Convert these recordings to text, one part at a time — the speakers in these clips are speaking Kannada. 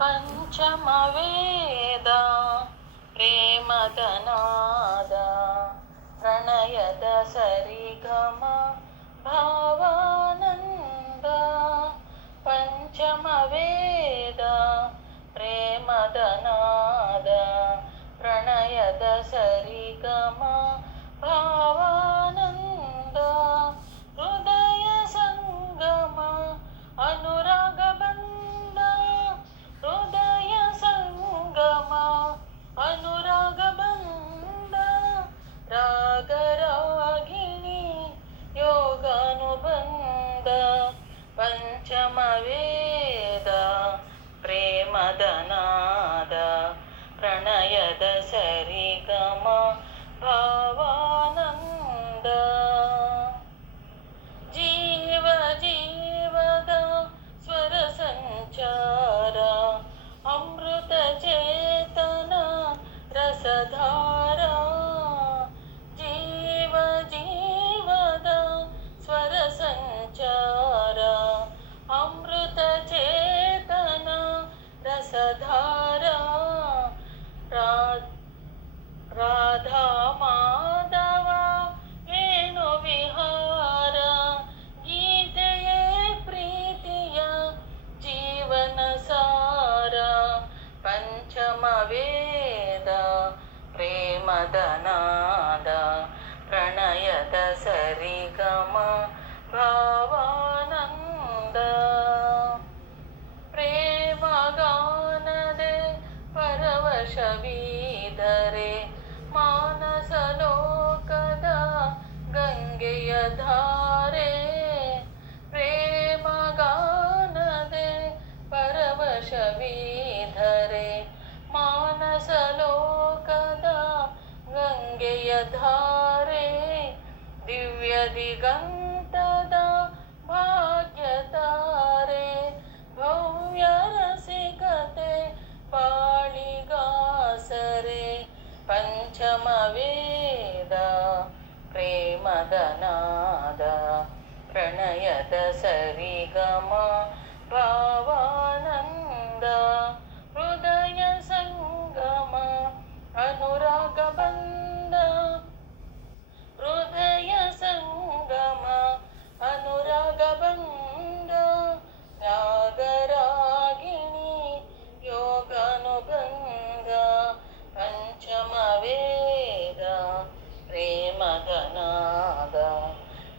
ಪಂಚಮವೇದ ಪ್ರೇಮದ ನಾದ ಪ್ರಣಯದ ಸರಿಗಮ ಭಾವಾನಂದ. ಪಂಚಮವೇದ ಪ್ರೇಮದ ನಾದ ಪ್ರಣಯದ ಸರಿಗಮ ಭಾವಾನಂದ. ಹೃದಯ ಸಂಗಮ ಅನುರಾಗ ಬಂದ, ಹೃದಯ ಸಂಗಮ ಅನುರಾಗ ಬಂದ. ರಾಗರಾಗಿಣಿ ಯೋಗಾನುಬಂಧ. ಪಂಚಮವೇದ ಪ್ರೇಮದ ನಾದ ಪ್ರಣಯದ ಸರಿಗಮ ಭಾವಾನಂದ. ಜೀವ ಜೀವದ ಸ್ವರ ಸಂಚಾರ ಅಮೃತ ಚೇತನ ರಸಧಾರ. ಜೀವ ಜೀವದ ಸ್ವರ ಸಂಚಾರ ಅಮೃತ ಚೇತನ ರಸಧಾರ. ರಾಧಾ ಮಾಧವ ವೇಣು ವಿಹಾರ. ಗೀತೆಯೇ ಪ್ರೀತಿಯ ಜೀವನ ಸಾರ. ಪಂಚಮವೇದ ಪ್ರೇಮದ ನಾದ ಪ್ರಣಯದ ಸರಿಗಮ ಭಾವಾನಂದ. ಪ್ರೇಮಗಾನದೆ ಪರವಶವೀದರೆ ಮಾನಸ ಲೋಕದ ಗಂಗೆಯ ಧಾರೆ. ಪ್ರೇಮಗಾನದೆ ಪರವಶವೀದರೆ ಮಾನಸ ಲೋಕದ ಗಂಗೆಯ ಧಾರೆ. ದಿವ್ಯ ದಿಗಂತದ ಭಾಗ್ಯತಾರೆ ಭವ್ಯ ರಸಿಕತೆ ಬಾಳಿಗಾಸರೆ. ಪಂಚಮವೇದ ಪ್ರೇಮದ ನಾದ ಪ್ರಣಯದ ಸರಿಗಮ ಭಾವಾನಂದ. ಹೃದಯ ಸಂಗಮ ಅನುರಾಗ ಬಂದ, ಹೃದಯ ಸಂಗಮ ಅನುರಾಗ ಬಂದ. ರಾಗರಾಗಿಣಿ ಯೋಗಾನುಬಂಧ. ಪಂಚಮವೇದ ಪ್ರೇಮದ ನಾದ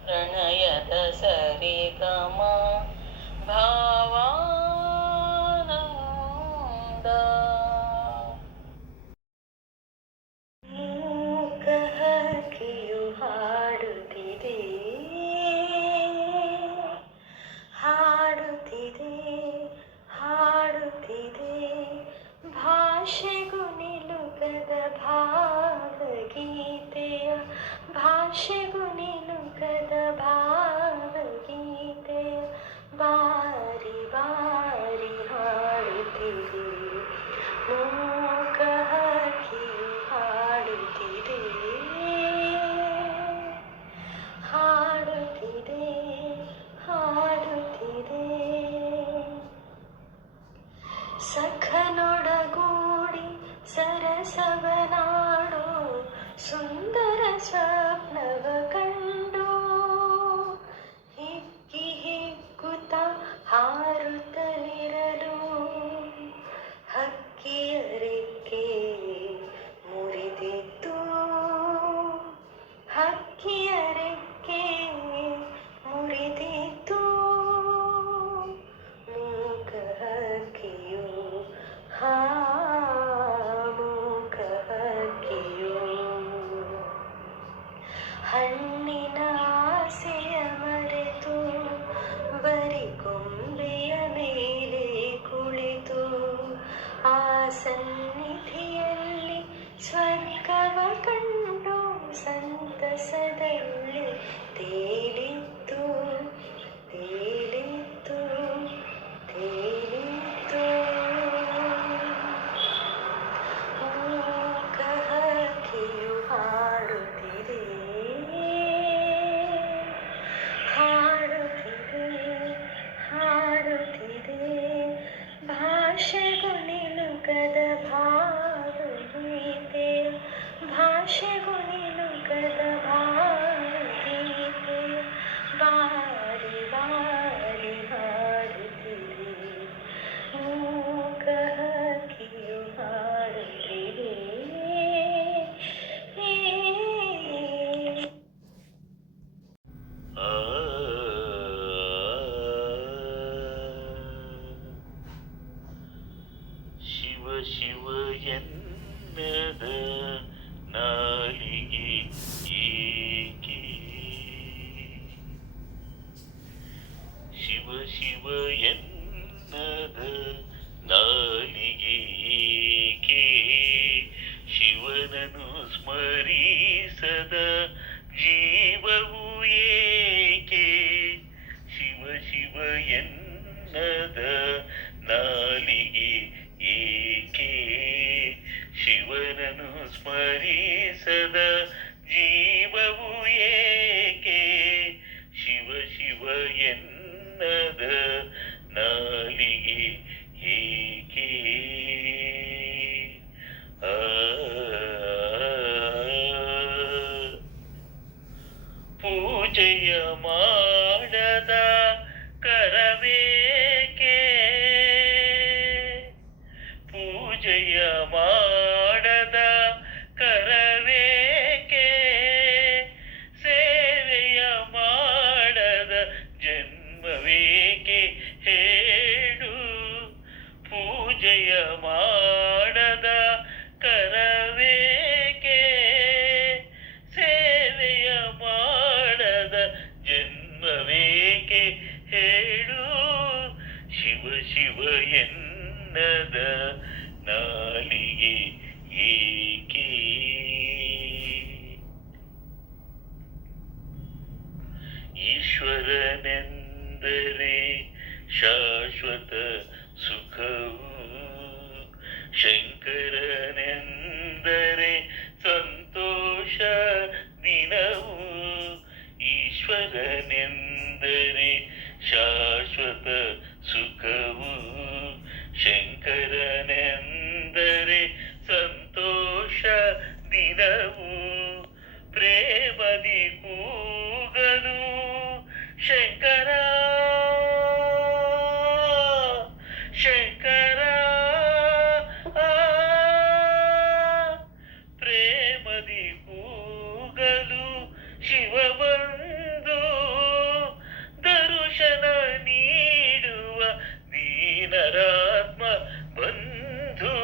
ಪ್ರಣಯದ ಸರಿಗಮ ಭಾವಾನಂದ. ಮೂಕಹಕ್ಕಿಯು ಹಾಡುತ್ತಿದೆ, ಹಾಡುತ್ತಿದೆ, ಹಾಡುತ್ತಿದೆ. ಭಾಷೆಗೂ ನಿಲುಕದ ಭಾವಗೀತೆಯ, ಭಾಷೆಗೂ ನಿಲುಕದ ಭಾವಗೀತೆಯ ಬಾರಿ ಬಾರಿ ಹಾಡುತ್ತಿದೆ. ಮೂಕಹಕ್ಕಿಯು ಹಾಡುತ್ತಿದೆ, ಹಾಡುತ್ತಿದೆ, ಹಾಡುತ್ತಿದೆ. ಸಖನೊಡಗೂಡಿ ಸರಸವನಾಡೋ ಸುಂದರ ಸ್ವಪ್ನವ ಕಂಡು ಹಿಕ್ಕಿ ಹಿಕ್ಕುತ್ತ ಹಾರುತ್ತಲಿರಲು. ಹಕ್ಕಿಯ ರೆಕ್ಕೆ ಮುರಿದಿತ್ತು, ಹಕ್ಕಿಯ ರೆಕ್ಕೆ ಮುರಿದಿತ್ತು. ಮೂಕಹಕ್ಕಿಯು ಮೂಕಹಕ್ಕಿಯು ಆ ಶಿವ ಶಿವ ಎನ್ನದ ನಾಲಿಗೆ ಏಕೆ ಶಿವ ಶಿವ ಎನ್ನದ ನಾಲಿಗೆ ಏಕೆ ಶಿವನನು ಸ್ಮರಿಸದ ಜೀವವು ಏಕೆ ಶಿವ ಶಿವ ಎನ್ನದ ನಾಲಿಗೆ ಏಕೆ ಶಿವನನು ಸ್ಮರಿಸದ ಜೀವವು ಏಕೆ ಶಿವ ಶಿವ ಎನ್ನದ ನಾಲಿಗೆ ಏಕೆ ಆ ಪೂಜೆಯ ಮಾಡದ ಕರವೇಕೆ ಪೂಜೆಯ ಮಾಡದ ಕರವೇಕೆ ಸೇವೆಯ ಮಾಡದ ಜನ್ಮವೇಕೆ ಹೇಳು ಪೂಜೆಯ ಮಾಡದ ಕರವೇಕೆ ಸೇವೆಯ ಮಾಡದ ಜನ್ಮವೇಕೆ ಹೇಳು ಶಿವ ಶಿವ ಎನ್ನದ ನಾಲಿಗೆ ಏಕೆ ಈಶ್ವರನೆಂದರೆ ಶಾಶ್ವತ ಸುಖವು ಶಂಕರನೆಂದರೆ ಸಂತೋಷ ದಿನವು ಈಶ್ವರನೆಂದರೆ ಶಾಶ್ವತ ಸುಖವು ಶಂಕರನೆಂದರೆ ಸಂತೋಷ ದಿನವು ಪ್ರೇಮದಿ ಕೂಗಲು ಶಂಕರ ಶಂಕರ ಪ್ರೇಮದಿ ಕೂಗಲು ಶಿವ ಬಂದು ದರ್ಶನ ನೀಡುವ ದೀನರಾತ್ಮ ಬಂಧು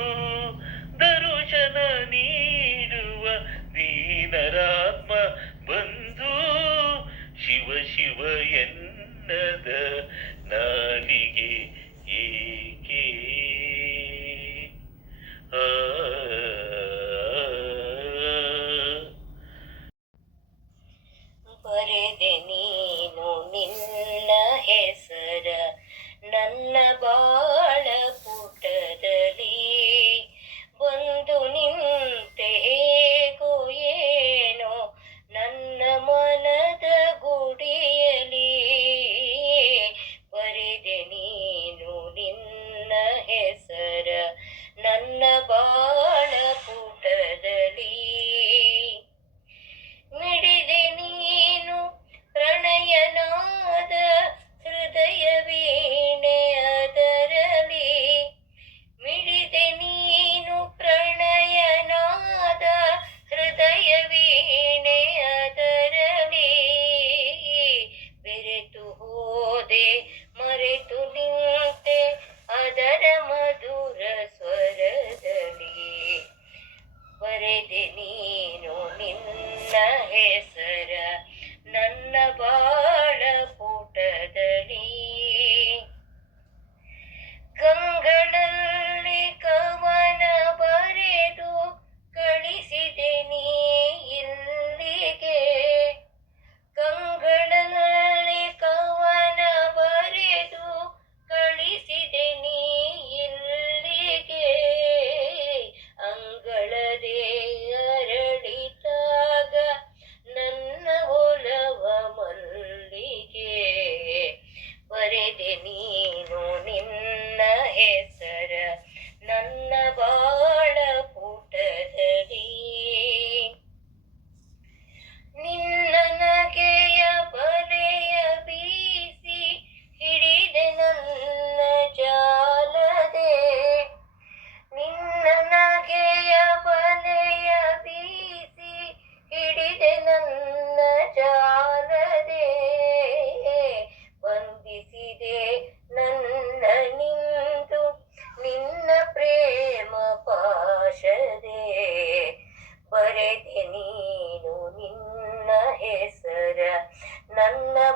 ದರ್ಶನ ನೀಡುವ ದೀನರಾತ್ಮ ಬಂಧು ಶಿವ ಶಿವ ಎನ್ನದ ನಾಲಿಗೆ ಏಕೆ ಆ ಬರೆದೆ ನೀನು ನಿನ್ನ ಹೆಸರ ನನ್ನ ಬಾಳ ಪುಟದಲ್ಲಿ ಬಂದು ನಿಂತೆ ಹೇಗೋ ಏನೋ ನನ್ನ ಮನದ ಗುಡಿಯಲಿ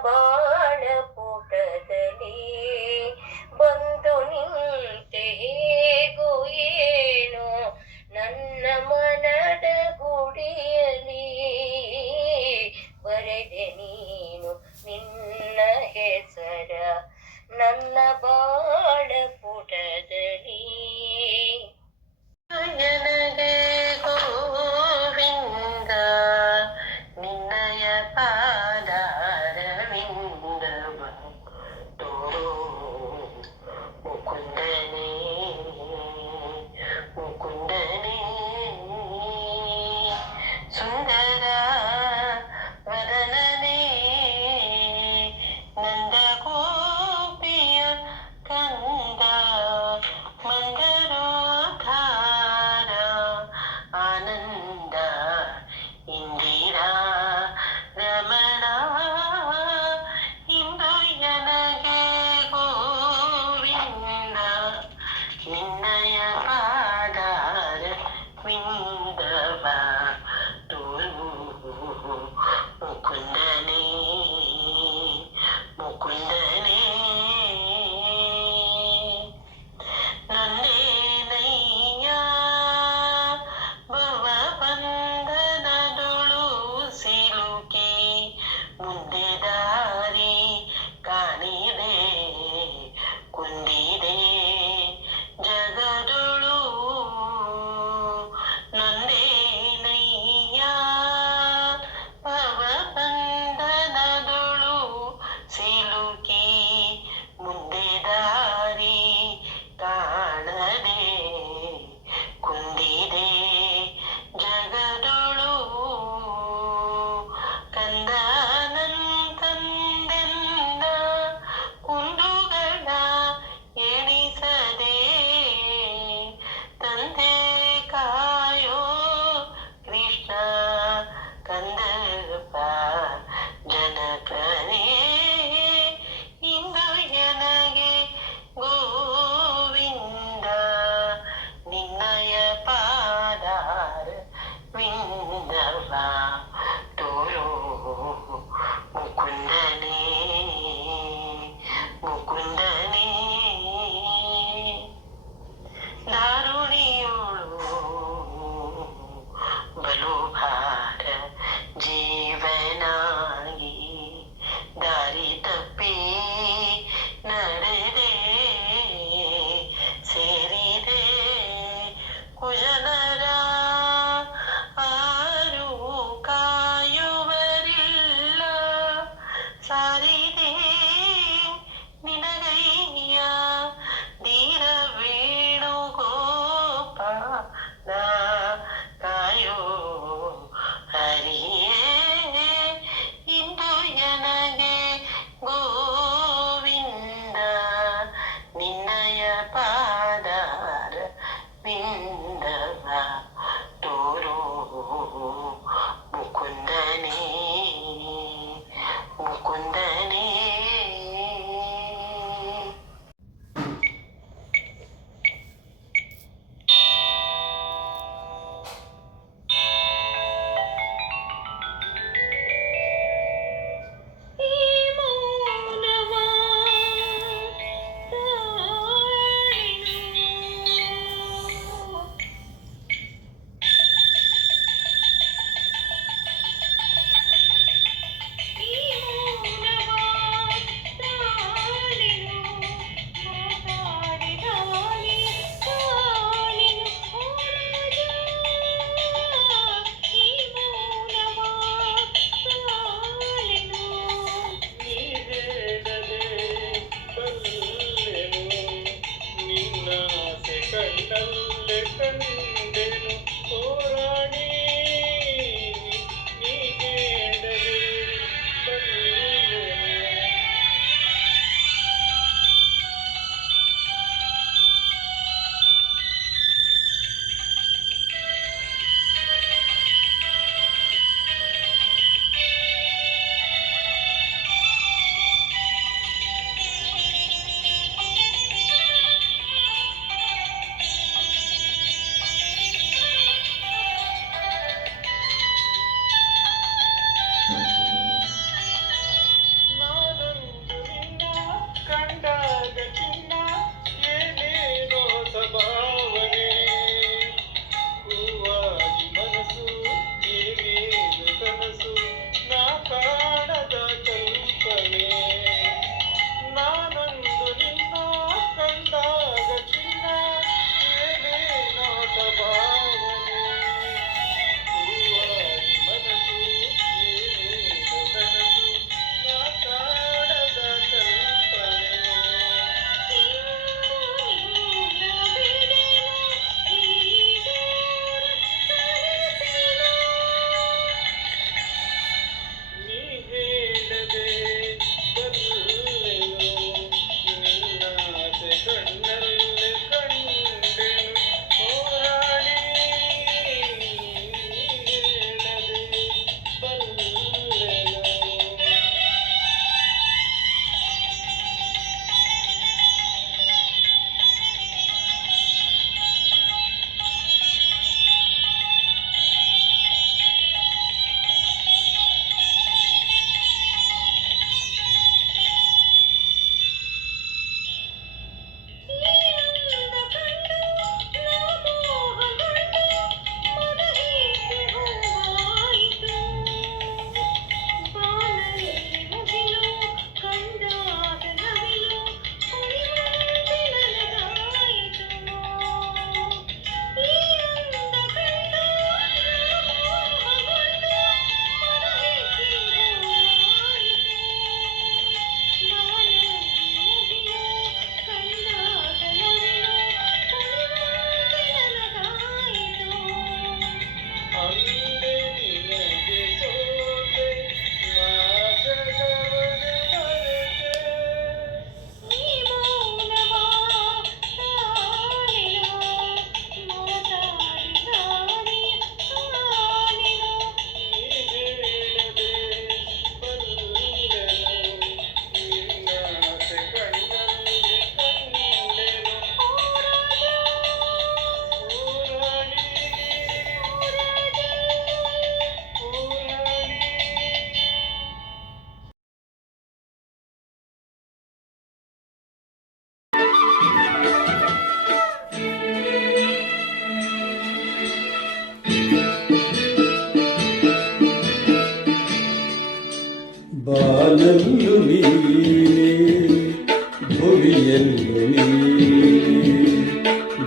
ಬಾಳ ಪುಟದಲ್ಲಿ ಬಂದು ನಿಂತೆ ಹೇಗೋ ಏನೋ ನನ್ನ ಮನದ ಗುಡಿಯಲಿ ಬರೆದೆ ನೀನು ನಿನ್ನ ಹೆಸರ ನನ್ನ ಬಾಳ ಪುಟದಲ್ಲಿ. ನನಗೆ ಗೋವಿಂದ ನಿನ್ನಯ ಪಾದಾರವಿಂದವ ತೋರೋ ಮುಕುಂದನೇ ಮುಕುಂದನೇ ಸುಂದರ ವದನನೇ ನಂದ ಗೋಪಿಯ ಕಂದ ಮಂದರೋಧಾರ ಆನಂದ ಇಂದಿರಾ ರಮಣ ಇಂದು ನನಗೆ ಗೋವಿಂದ ನಿನ್ನಯ ಪಾದಾರ ವಿಂದವ ತೋರು ಮುಕುಂದನೇ ಮುಕುಂದನೇ ನನ್ನೇನಯ್ಯ ಭವ ಬಂಧನದೊಳು ಸಿಲುಕಿ ಮುಂದೆ ದಾರಿ ಕಾಣಿದೆ ಕುಂದಿದೆ ಜಗದೊಳು ನನ್ನೇನಯ್ಯ ಭವ ಬಂಧನದೊಳು ಸಿಲುಕಿ ಮುಂದೆ ದಾರಿ ಕಾಣದೆ ಕುಂದಿದೆ ಜಗದೊಳು ಕಂದನಂತಂದೆಂದ ಕುಂದುಗಳ ಎಣಿಸದೆ ತಂದೆ ಕಾಯೋ ಕೃಷ್ಣ ಕಂದಪ್ಪ ಜನಕನೇ ಇಂದು ನನಗೆ ಗೋವಿಂದ ನಿನ್ನಯ ಪಾದಾರ ವಿಂದವ ತೋರೋ ಮುಕುಂದನೇ ಮುಕುಂದನೇ ದಾರುಣಿಯೋಳು ಬಲು ಭಾರ ಜೀವನಾಗಿ ದಾರಿ ತಪ್ಪಿ ನಡೆದೆ ಸೇರಿದೆ ಕುಜನರ ಆರು ಕಾಯುವರಿಲ್ಲ ಸಾರಿದೆ ನಿನಗಯ್ಯ ಧೀರ ವೇಣುಗೋಪಾಲ ಕಾಯೋ ಹರಿಯೇ ಇಂದು ನನಗೆ ಗೋವಿಂದ ನಿನ್ನಯ ಪಾದಾರ ವಿಂದವ ತೋರೋ ಮುಕುಂದನೇ ಮುಕುಂದನೇ ಬಾನಲ್ಲು ನೀನೇ ಭುವಿಯಲ್ಲು ನೀನೇ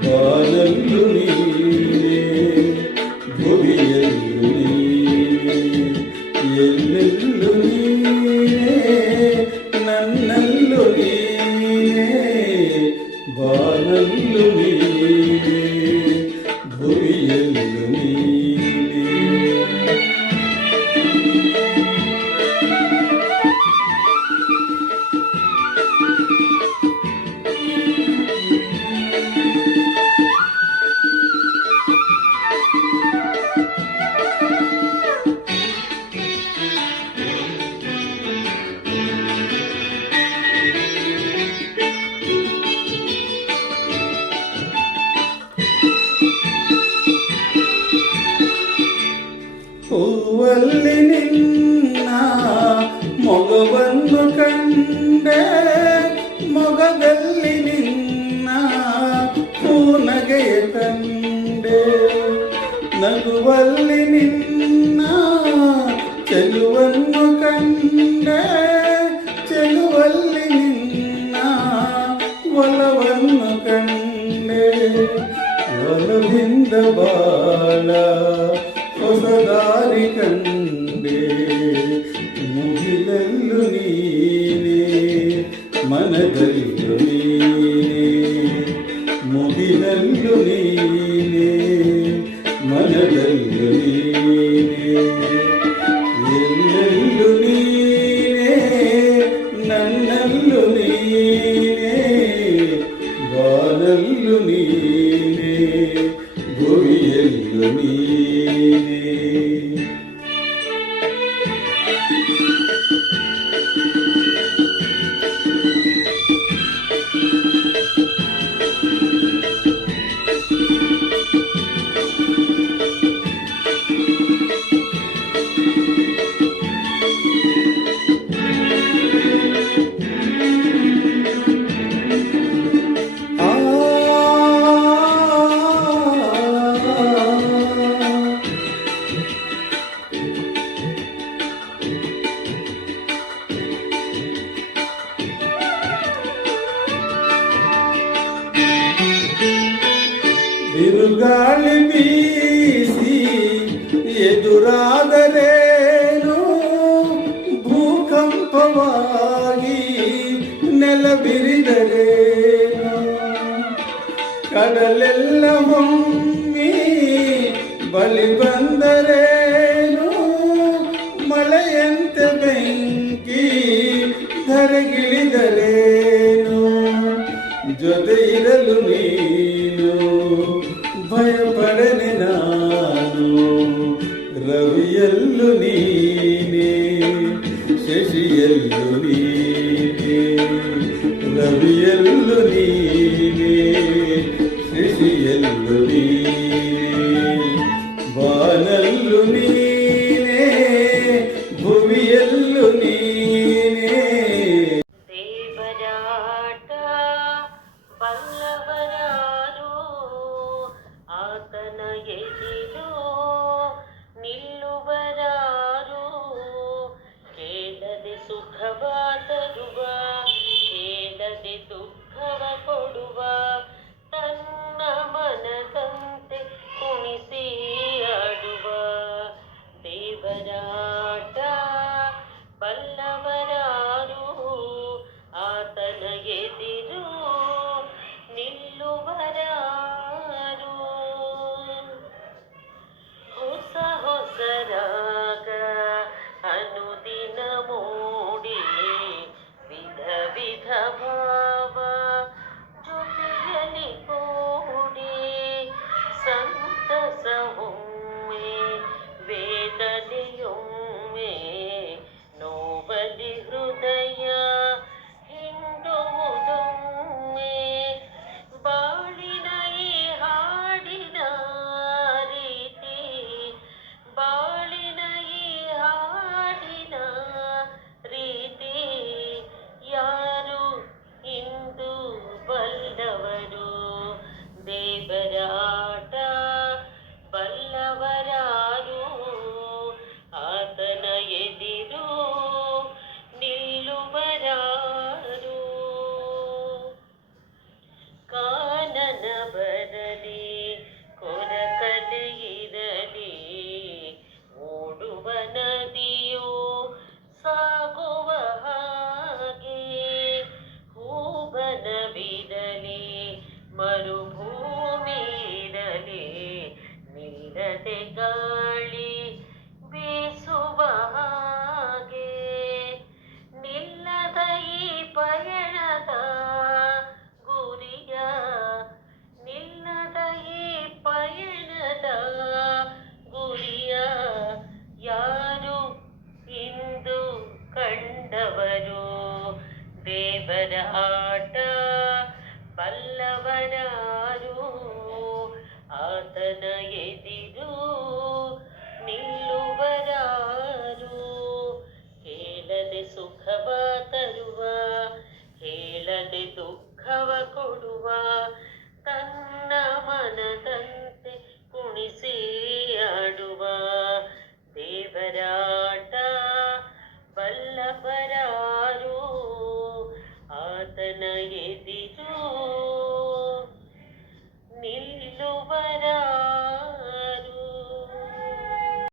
ಬಾನಲ್ಲು ನೀನೇ ಭುವಿಯಲ್ಲು ನೀನೇ ಎಲ್ಲೆಲ್ಲು ನೀನೇ ನನ್ನಲ್ಲು ನೀನೇ ಬಾನಲ್ಲು ನೀನೇ ಭುವಿಯಲ್ಲು ನೀನೇ. ಹೂವಲ್ಲಿ ನಿನ್ನ ಮೊಗವನ್ನು ಕಂಡೆ ಮೊಗದಲ್ಲಿ ನಿನ್ನ ಹೂನಗೆಯ ಕಂಡೆ ನಗುವಲ್ಲಿ ನಿನ್ನ ಚೆಲುವನ್ನು ಕಂಡೆ ಚೆಲುವಲ್ಲಿ ನಿನ್ನ ಒಲವನ್ನು ಕಂಡೆ ಒಲವಿಂದ ಬಾಳ ಹೊಸ ದಾರಿ ಕಂಡೆ ಮುಗಿಲಲ್ಲು ನೀನೇ ಮನದಲ್ಲು ನೀನೇ ಮುಗಿಲಲ್ಲು ನೀನೇ ಮನದಲ್ಲು ನೀನೇ ಎಲ್ಲೆಲ್ಲು ನೀನೇ ನನ್ನಲ್ಲು ನೀನೇ ಬಾನಲ್ಲು ನೀನೇ ಭುವಿಯಲ್ಲು ನೀನೇ. ಬಿರುಗಾಳಿ ಬೀಸಿ ಎದುರಾದರೇನು ಭೂಕಂಪವಾಗಿ ನೆಲ ಬಿರಿದರೇನು ಕಡಲೆಲ್ಲ ಹೊಮ್ಮಿ ಬಳಿ ಬಂದರೇನು ಮಳೆಯಂತೆ ಬೆಂಕಿ ಧರೆಗಿಳಿದರೇನು ಜೊತೆ ಇರಲು ನೀನು ಭಯಪಡನೆ ನಾನು ರವಿಯಲ್ಲು ನೀನೇ ಶಶಿಯಲ್ಲು ನೀನೇ ರವಿಯಲ್ಲು ನೀನೇ ಶಶಿಯಲ್ಲು ನೀನೇ ಬಾನಲ್ಲು ನೀನೇ ಭುವಿಯಲ್ಲು ನೀನೇ. ದೇವರಾಟ ಬಲ್ಲವರಾರು ಆತನ ಎದಿರು ನಿಲ್ಲುವರಾರು ಕೇಳದೆ ಸುಖವ ತರುವ ಕೇಳದೆ ದುಃಖ ದೇವರ ಆಟ ಬಲ್ಲವನಾರು ಆತನ ಎದಿರು ನಿಲ್ಲುವರಾರು ಕೇಳದೆ ಸುಖವ ತರುವ ಹೇಳದೆ ದುಃಖವ ಕೊಡುವ ತನ್ನ ಮನದಂತೆ ಕುಣಿಸಿ ಆಡುವ ದೇವರ